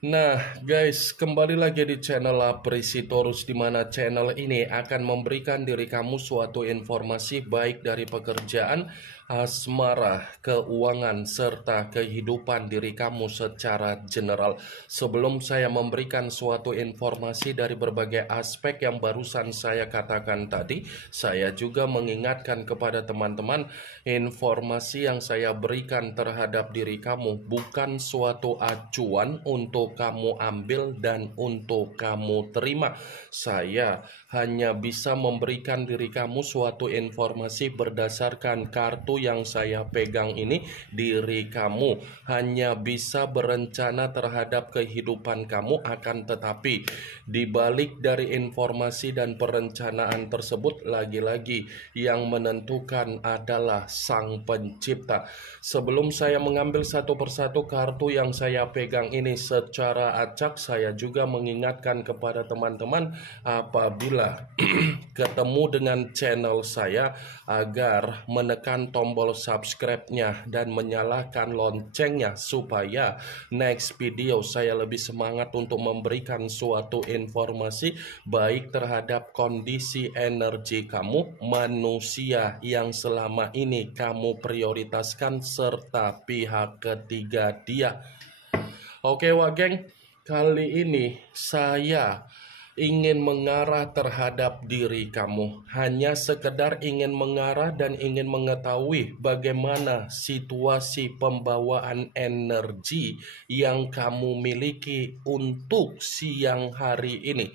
Nah, guys, kembali lagi di channel Apresitorus, di mana channel ini akan memberikan diri kamu suatu informasi baik dari pekerjaan, asmara, keuangan, serta kehidupan diri kamu secara general. Sebelum saya memberikan suatu informasi dari berbagai aspek yang barusan saya katakan tadi, saya juga mengingatkan kepada teman-teman, informasi yang saya berikan terhadap diri kamu bukan suatu acuan untuk kamu ambil dan untuk kamu terima. Saya hanya bisa memberikan diri kamu suatu informasi berdasarkan kartu yang saya pegang ini. Diri kamu hanya bisa berencana terhadap kehidupan kamu, akan tetapi di balik dari informasi dan perencanaan tersebut, lagi-lagi yang menentukan adalah Sang Pencipta. Sebelum saya mengambil satu persatu kartu yang saya pegang ini secara acak, saya juga mengingatkan kepada teman-teman apabila ketemu dengan channel saya agar menekan tombol subscribe-nya dan menyalakan loncengnya supaya next video saya lebih semangat untuk memberikan suatu informasi baik terhadap kondisi energi kamu, manusia yang selama ini kamu prioritaskan, serta pihak ketiga dia. Oke wah geng, kali ini saya ingin mengarah terhadap diri kamu. Hanya sekedar ingin mengarah dan ingin mengetahui bagaimana situasi pembawaan energi yang kamu miliki untuk siang hari ini.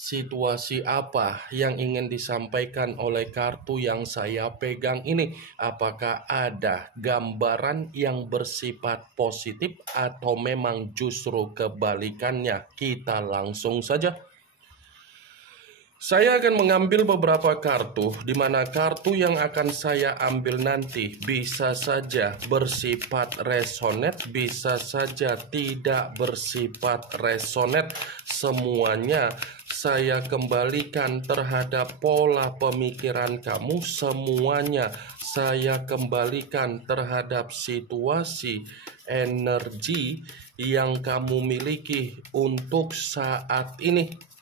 Situasi apa yang ingin disampaikan oleh kartu yang saya pegang ini? Apakah ada gambaran yang bersifat positif atau memang justru kebalikannya? Kita langsung saja. Saya akan mengambil beberapa kartu, di mana kartu yang akan saya ambil nanti bisa saja bersifat resonate, bisa saja tidak bersifat resonate. Semuanya saya kembalikan terhadap pola pemikiran kamu, semuanya saya kembalikan terhadap situasi energi yang kamu miliki untuk saat ini.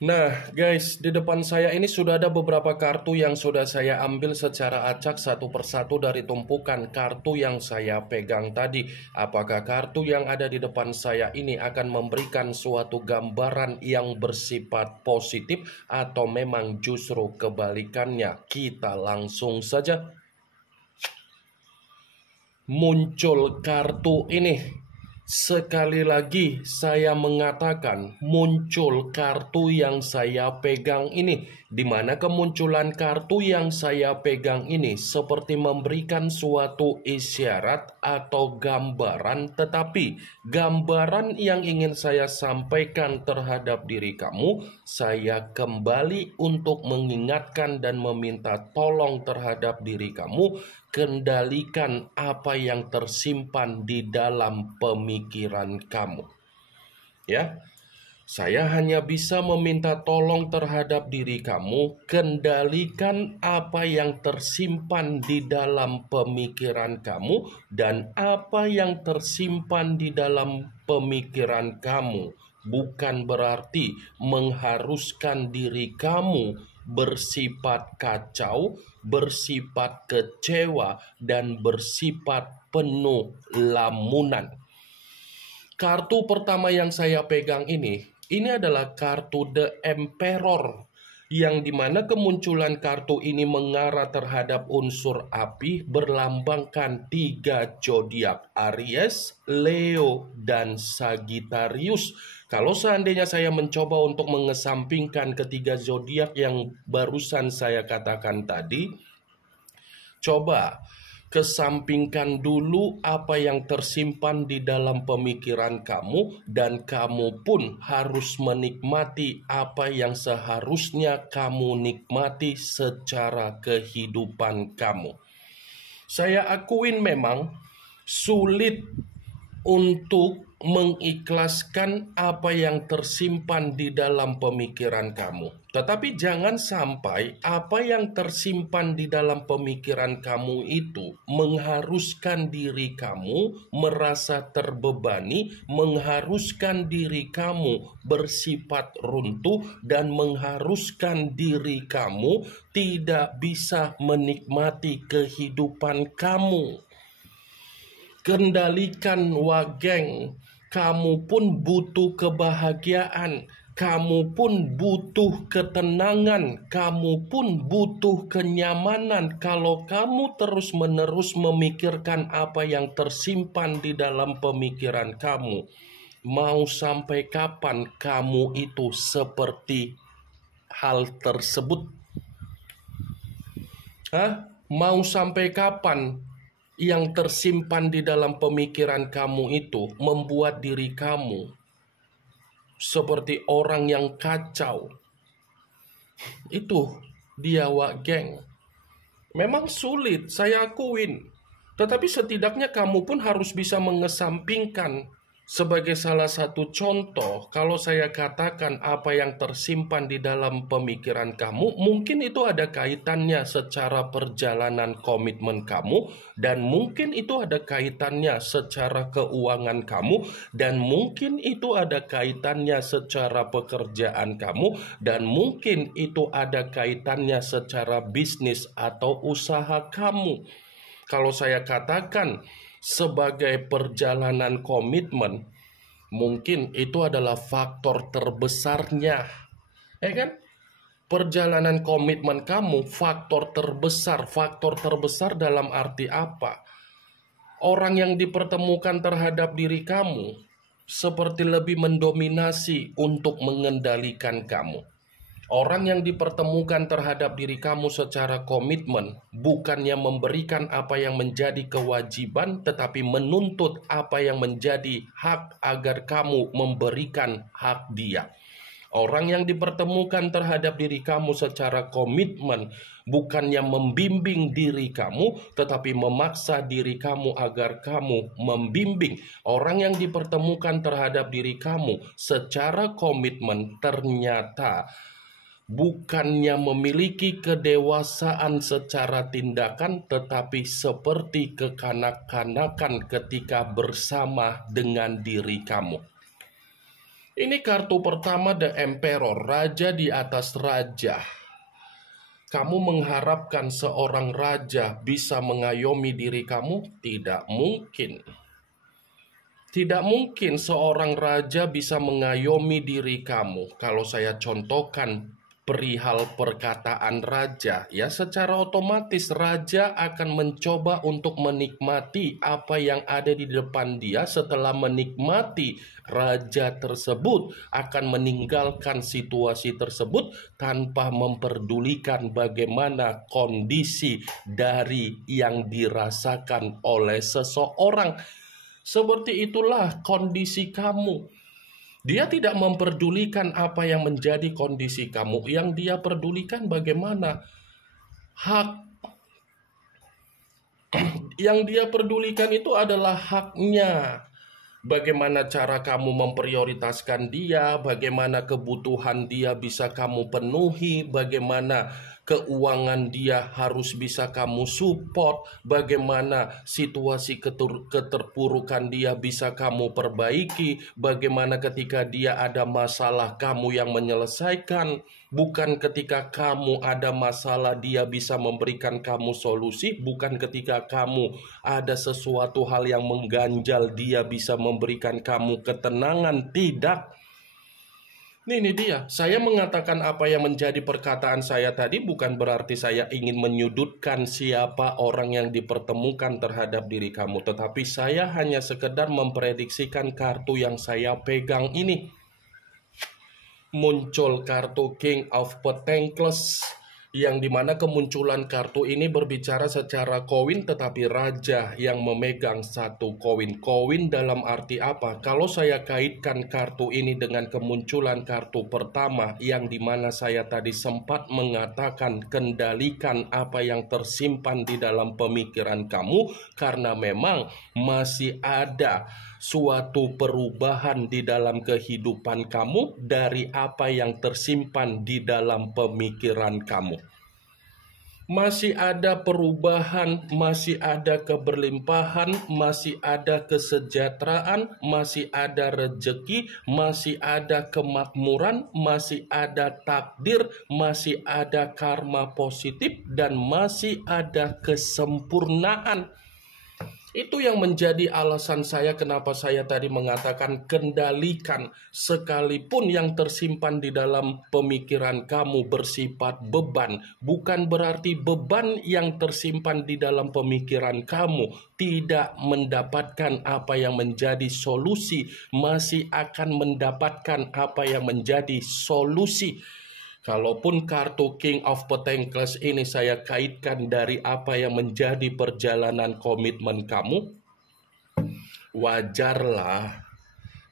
Nah guys, di depan saya ini sudah ada beberapa kartu yang sudah saya ambil secara acak satu persatu dari tumpukan kartu yang saya pegang tadi. Apakah kartu yang ada di depan saya ini akan memberikan suatu gambaran yang bersifat positif atau memang justru kebalikannya? Kita langsung saja. Muncul kartu ini. Sekali lagi saya mengatakan muncul kartu yang saya pegang ini, di mana kemunculan kartu yang saya pegang ini seperti memberikan suatu isyarat atau gambaran, tetapi gambaran yang ingin saya sampaikan terhadap diri kamu, saya kembali untuk mengingatkan dan meminta tolong terhadap diri kamu. Kendalikan apa yang tersimpan di dalam pemikiran kamu. Ya, saya hanya bisa meminta tolong terhadap diri kamu. Kendalikan apa yang tersimpan di dalam pemikiran kamu, dan apa yang tersimpan di dalam pemikiran kamu bukan berarti mengharuskan diri kamu bersifat kacau, bersifat kecewa, dan bersifat penuh lamunan. Kartu pertama yang saya pegang ini adalah kartu The Emperor. yang dimana kemunculan kartu ini mengarah terhadap unsur api berlambangkan 3 zodiak, Aries, Leo, dan Sagittarius. Kalau seandainya saya mencoba untuk mengesampingkan ketiga zodiak yang barusan saya katakan tadi, coba kesampingkan dulu apa yang tersimpan di dalam pemikiran kamu, dan kamu pun harus menikmati apa yang seharusnya kamu nikmati secara kehidupan kamu. Saya akuin memang sulit untuk mengikhlaskan apa yang tersimpan di dalam pemikiran kamu. Tetapi jangan sampai apa yang tersimpan di dalam pemikiran kamu itu mengharuskan diri kamu merasa terbebani, mengharuskan diri kamu bersifat runtuh, dan mengharuskan diri kamu tidak bisa menikmati kehidupan kamu. Kendalikan wageng. Kamu pun butuh kebahagiaan, kamu pun butuh ketenangan, kamu pun butuh kenyamanan. Kalau kamu terus-menerus memikirkan apa yang tersimpan di dalam pemikiran kamu, mau sampai kapan kamu itu seperti hal tersebut? Mau sampai kapan yang tersimpan di dalam pemikiran kamu itu membuat diri kamu seperti orang yang kacau? Itu dia, Wak Geng. Memang sulit, saya akuin. Tetapi setidaknya kamu pun harus bisa mengesampingkan. Sebagai salah satu contoh, kalau saya katakan apa yang tersimpan di dalam pemikiran kamu, mungkin itu ada kaitannya secara perjalanan komitmen kamu, dan mungkin itu ada kaitannya secara keuangan kamu, dan mungkin itu ada kaitannya secara pekerjaan kamu, dan mungkin itu ada kaitannya secara bisnis atau usaha kamu. Kalau saya katakan sebagai perjalanan komitmen, mungkin itu adalah faktor terbesarnya. Kan? Perjalanan komitmen kamu faktor terbesar dalam arti apa? Orang yang dipertemukan terhadap diri kamu seperti lebih mendominasi untuk mengendalikan kamu. Orang yang dipertemukan terhadap diri kamu secara komitmen bukannya memberikan apa yang menjadi kewajiban, tetapi menuntut apa yang menjadi hak agar kamu memberikan hak dia. Orang yang dipertemukan terhadap diri kamu secara komitmen bukannya membimbing diri kamu, tetapi memaksa diri kamu agar kamu membimbing. Orang yang dipertemukan terhadap diri kamu secara komitmen ternyata bukannya memiliki kedewasaan secara tindakan, tetapi seperti kekanak-kanakan ketika bersama dengan diri kamu. Ini kartu pertama, The Emperor, raja di atas raja. Kamu mengharapkan seorang raja bisa mengayomi diri kamu? Tidak mungkin. Tidak mungkin seorang raja bisa mengayomi diri kamu. Kalau saya contohkan perihal perkataan raja, ya secara otomatis raja akan mencoba untuk menikmati apa yang ada di depan dia. Setelah menikmati, raja tersebut akan meninggalkan situasi tersebut tanpa memperdulikan bagaimana kondisi dari yang dirasakan oleh seseorang. Seperti itulah kondisi kamu. Dia tidak memperdulikan apa yang menjadi kondisi kamu. Yang dia pedulikan bagaimana hak. Yang dia pedulikan itu adalah haknya. Bagaimana cara kamu memprioritaskan dia, bagaimana kebutuhan dia bisa kamu penuhi, bagaimana keuangan dia harus bisa kamu support, bagaimana situasi keterpurukan dia bisa kamu perbaiki, bagaimana ketika dia ada masalah kamu yang menyelesaikan, bukan ketika kamu ada masalah dia bisa memberikan kamu solusi, bukan ketika kamu ada sesuatu hal yang mengganjal dia bisa memberikan kamu ketenangan, tidak. Ini dia, saya mengatakan apa yang menjadi perkataan saya tadi bukan berarti saya ingin menyudutkan siapa orang yang dipertemukan terhadap diri kamu. Tetapi saya hanya sekedar memprediksikan kartu yang saya pegang ini. Muncul kartu King of Pentacles, yang dimana kemunculan kartu ini berbicara secara koin, tetapi raja yang memegang satu koin. Koin dalam arti apa? Kalau saya kaitkan kartu ini dengan kemunculan kartu pertama, yang dimana saya tadi sempat mengatakan kendalikan apa yang tersimpan di dalam pemikiran kamu, karena memang masih ada suatu perubahan di dalam kehidupan kamu dari apa yang tersimpan di dalam pemikiran kamu. Masih ada perubahan, masih ada keberlimpahan, masih ada kesejahteraan, masih ada rejeki, masih ada kemakmuran, masih ada takdir, masih ada karma positif, dan masih ada kesempurnaan. Itu yang menjadi alasan saya kenapa saya tadi mengatakan kendalikan, sekalipun yang tersimpan di dalam pemikiran kamu bersifat beban. Bukan berarti beban yang tersimpan di dalam pemikiran kamu tidak mendapatkan apa yang menjadi solusi, masih akan mendapatkan apa yang menjadi solusi. Kalaupun kartu King of Pentacles ini saya kaitkan dari apa yang menjadi perjalanan komitmen kamu, wajarlah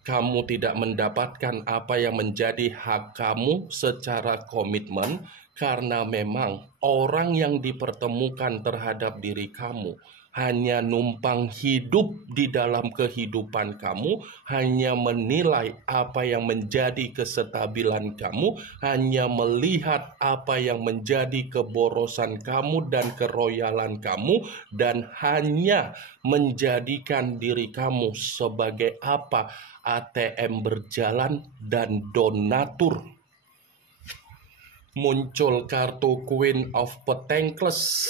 kamu tidak mendapatkan apa yang menjadi hak kamu secara komitmen, karena memang orang yang dipertemukan terhadap diri kamu hanya numpang hidup di dalam kehidupan kamu, hanya menilai apa yang menjadi kestabilan kamu, hanya melihat apa yang menjadi keborosan kamu dan keroyalan kamu, dan hanya menjadikan diri kamu sebagai apa? ATM berjalan dan donatur. Muncul kartu Queen of Pentacles.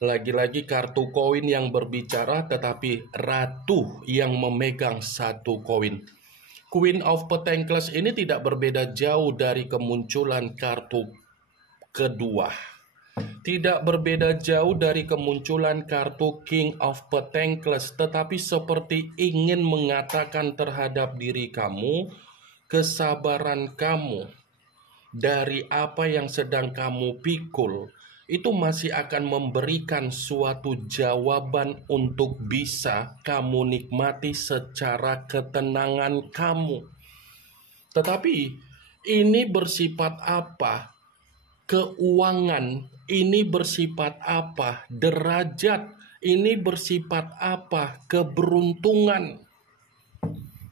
Lagi-lagi kartu koin yang berbicara, tetapi ratu yang memegang satu koin. Queen of Pentacles ini tidak berbeda jauh dari kemunculan kartu kedua. Tidak berbeda jauh dari kemunculan kartu King of Pentacles, tetapi seperti ingin mengatakan terhadap diri kamu, kesabaran kamu dari apa yang sedang kamu pikul itu masih akan memberikan suatu jawaban untuk bisa kamu nikmati secara ketenangan kamu. Tetapi ini bersifat apa? Keuangan ini bersifat apa? Derajat ini bersifat apa? Keberuntungan.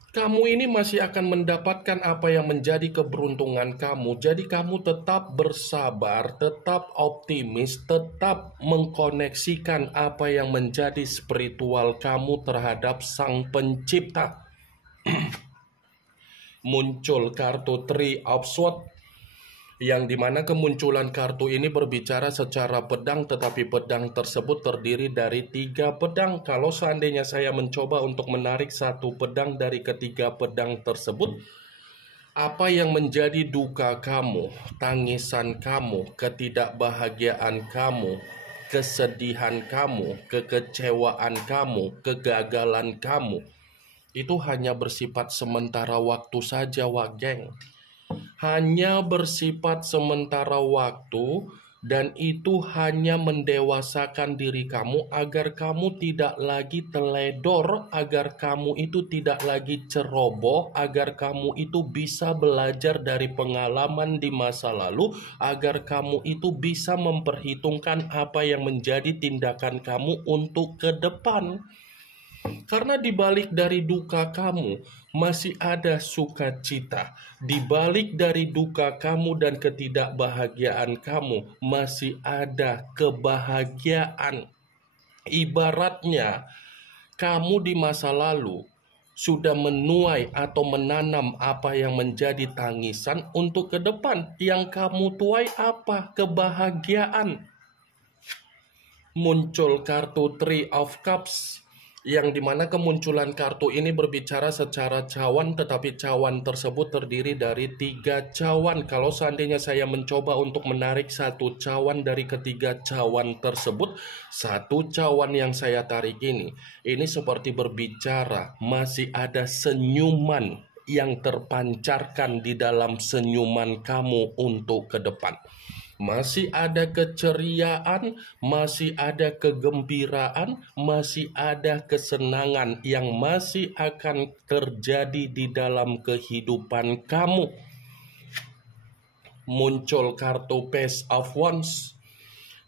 Kamu ini masih akan mendapatkan apa yang menjadi keberuntungan kamu. Jadi kamu tetap bersabar, tetap optimis, tetap mengkoneksikan apa yang menjadi spiritual kamu terhadap Sang Pencipta. Muncul kartu Three of Swords, yang dimana kemunculan kartu ini berbicara secara pedang, tetapi pedang tersebut terdiri dari 3 pedang. Kalau seandainya saya mencoba untuk menarik satu pedang dari ketiga pedang tersebut, apa yang menjadi duka kamu, tangisan kamu, ketidakbahagiaan kamu, kesedihan kamu, kekecewaan kamu, kegagalan kamu, itu hanya bersifat sementara waktu saja, Wak Geng. Hanya bersifat sementara waktu, dan itu hanya mendewasakan diri kamu agar kamu tidak lagi teledor, agar kamu itu tidak lagi ceroboh, agar kamu itu bisa belajar dari pengalaman di masa lalu, agar kamu itu bisa memperhitungkan apa yang menjadi tindakan kamu untuk ke depan. Karena di balik dari duka kamu masih ada sukacita. Di balik dari duka kamu dan ketidakbahagiaan kamu masih ada kebahagiaan. Ibaratnya kamu di masa lalu sudah menuai atau menanam apa yang menjadi tangisan untuk ke depan. Yang kamu tuai apa? Kebahagiaan. Muncul kartu Three of Cups, yang dimana kemunculan kartu ini berbicara secara cawan, tetapi cawan tersebut terdiri dari 3 cawan. Kalau seandainya saya mencoba untuk menarik 1 cawan dari ketiga cawan tersebut, 1 cawan yang saya tarik ini seperti berbicara masih ada senyuman yang terpancarkan di dalam senyuman kamu untuk ke depan. Masih ada keceriaan, masih ada kegembiraan, masih ada kesenangan yang masih akan terjadi di dalam kehidupan kamu. Muncul kartu Page of Wands,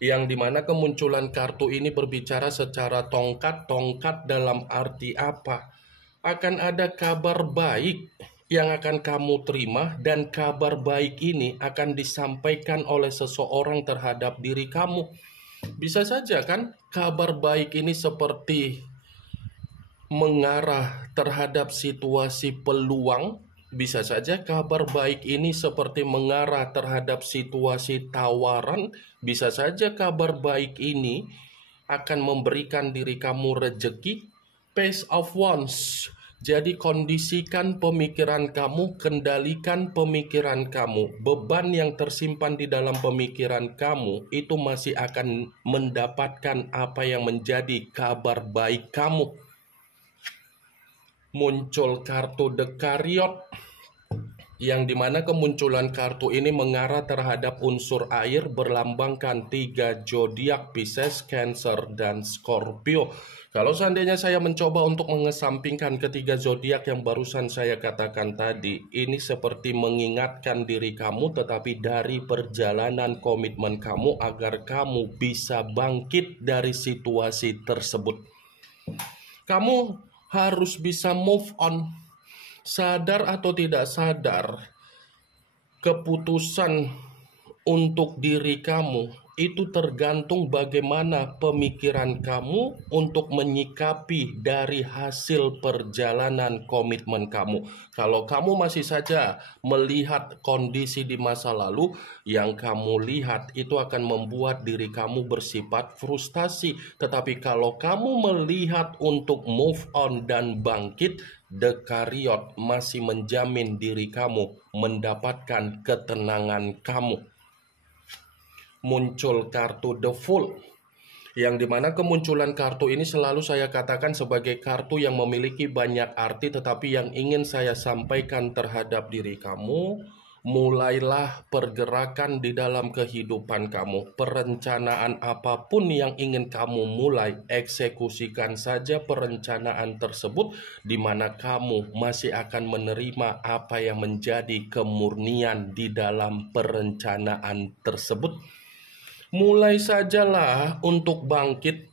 yang dimana kemunculan kartu ini berbicara secara tongkat dalam arti apa? Akan ada kabar baik yang akan kamu terima, dan kabar baik ini akan disampaikan oleh seseorang terhadap diri kamu. Bisa saja kan kabar baik ini seperti mengarah terhadap situasi peluang. Bisa saja kabar baik ini seperti mengarah terhadap situasi tawaran. Bisa saja kabar baik ini akan memberikan diri kamu rejeki. Page of Wands. Jadi kondisikan pemikiran kamu, kendalikan pemikiran kamu. Beban yang tersimpan di dalam pemikiran kamu itu masih akan mendapatkan apa yang menjadi kabar baik kamu. Muncul kartu The Chariot, yang dimana kemunculan kartu ini mengarah terhadap unsur air, berlambangkan 3 zodiak, Pisces, Cancer, dan Scorpio. Kalau seandainya saya mencoba untuk mengesampingkan ketiga zodiak yang barusan saya katakan tadi, ini seperti mengingatkan diri kamu, tetapi dari perjalanan komitmen kamu agar kamu bisa bangkit dari situasi tersebut. Kamu harus bisa move on. Sadar atau tidak sadar, keputusan untuk diri kamu itu tergantung bagaimana pemikiran kamu untuk menyikapi dari hasil perjalanan komitmen kamu. Kalau kamu masih saja melihat kondisi di masa lalu, yang kamu lihat itu akan membuat diri kamu bersifat frustasi. Tetapi kalau kamu melihat untuk move on dan bangkit, The Chariot masih menjamin diri kamu mendapatkan ketenangan kamu. Muncul kartu The Fool, yang dimana kemunculan kartu ini selalu saya katakan sebagai kartu yang memiliki banyak arti, tetapi yang ingin saya sampaikan terhadap diri kamu, mulailah pergerakan di dalam kehidupan kamu. Perencanaan apapun yang ingin kamu mulai, eksekusikan saja perencanaan tersebut, di mana kamu masih akan menerima apa yang menjadi kemurnian di dalam perencanaan tersebut. Mulai sajalah untuk bangkit.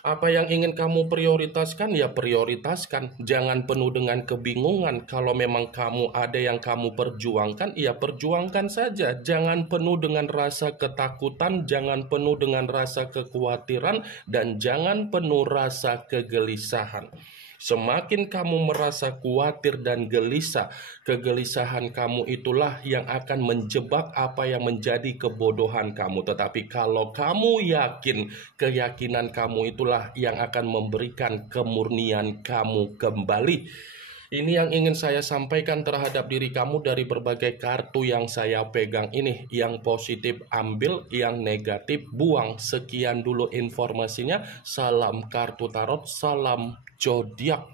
Apa yang ingin kamu prioritaskan, ya prioritaskan. Jangan penuh dengan kebingungan. Kalau memang kamu ada yang kamu perjuangkan, ya perjuangkan saja. Jangan penuh dengan rasa ketakutan, jangan penuh dengan rasa kekhawatiran, dan jangan penuh rasa kegelisahan. Semakin kamu merasa khawatir dan gelisah, kegelisahan kamu itulah yang akan menjebak apa yang menjadi kebodohan kamu. Tetapi kalau kamu yakin, keyakinan kamu itulah yang akan memberikan kemurnian kamu kembali. Ini yang ingin saya sampaikan terhadap diri kamu dari berbagai kartu yang saya pegang ini. Yang positif ambil, yang negatif buang. Sekian dulu informasinya. Salam kartu tarot, salam zodiak.